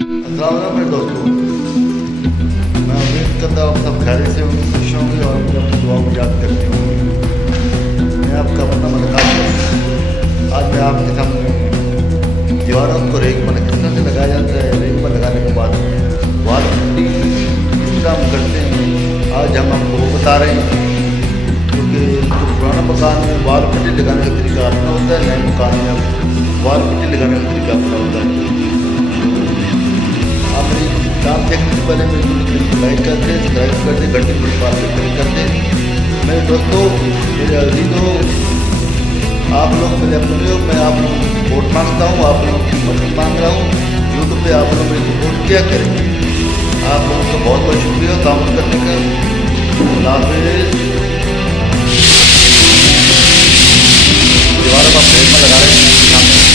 अस्सलाम वालेकुम मेरे दोस्तों। मैं उम्मीद करता हूँ आप सब खैरियत से होंगे, खुश होंगे और मुझे अपनी दुआओं में याद करते होंगे। मैं आपका अपना मलिक आसिफ। आज मैं आपके सामने दीवारों को रेगमा किस तरह से लगाया जाता है, रेगमा लगाने के बाद वाल पुट्टी किस तरह हम करते हैं, आज हम आपको वो बता रहे हैं। क्योंकि जो पुराना मकान में वाल पुट्टी लगाने का तरीका अपना होता है, नए मकान में अब वाल पुट्टी लगाने का तरीका अपना होता है। आप मेरी काम देखने से पहले मेरे वीडियो को लाइक कर दें, सब्सक्राइब कर दें, घंटे की बात पर कर दें। मेरे दोस्तों, मेरे अजीजों, आप लोग मेरे अपने हो, मैं आप लोगों को सपोर्ट मांगता हूँ, आप लोगों की मदद मांग रहा हूँ। यूट्यूब पे आप लोग मेरी सपोर्ट क्या करें। आप लोगों का बहुत बहुत शुक्रिया काम करने का। अल्लाह हाफ़िज़। दीवारों का फ्रेम में लगा रहे हैं सामने।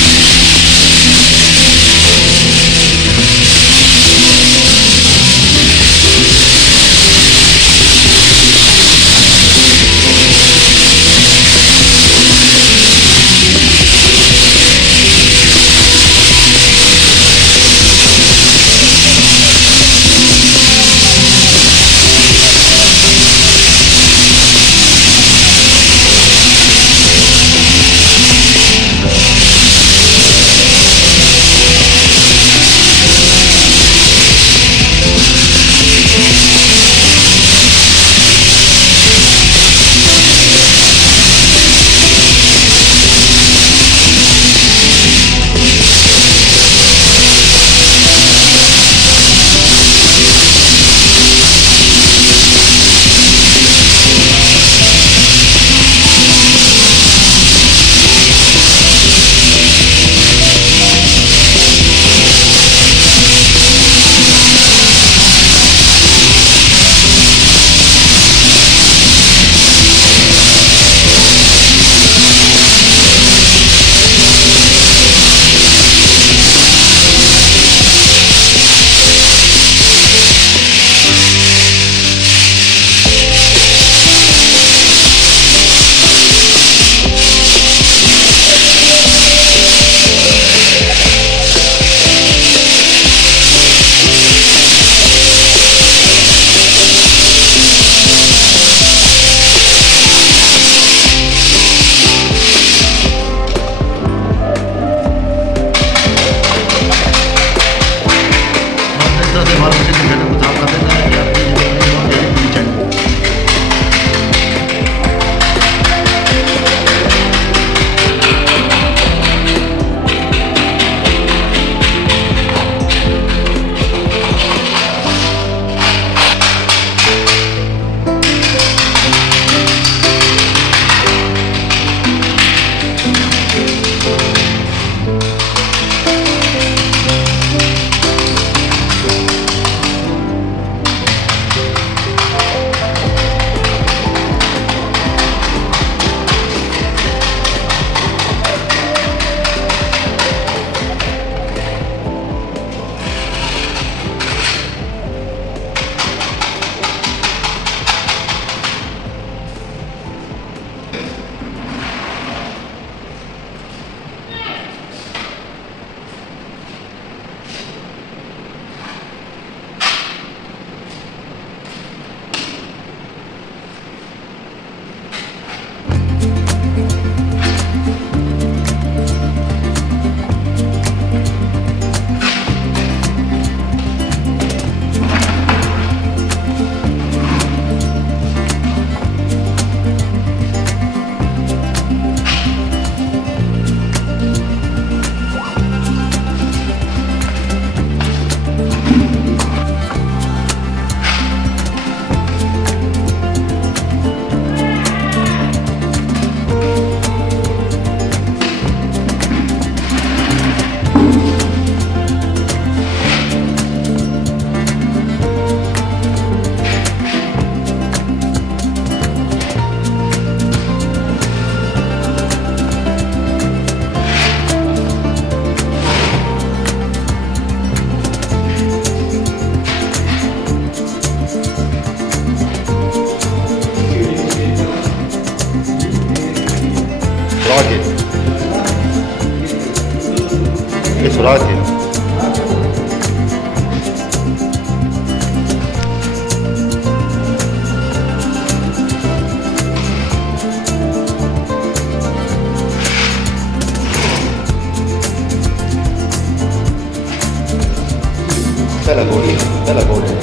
चला गोली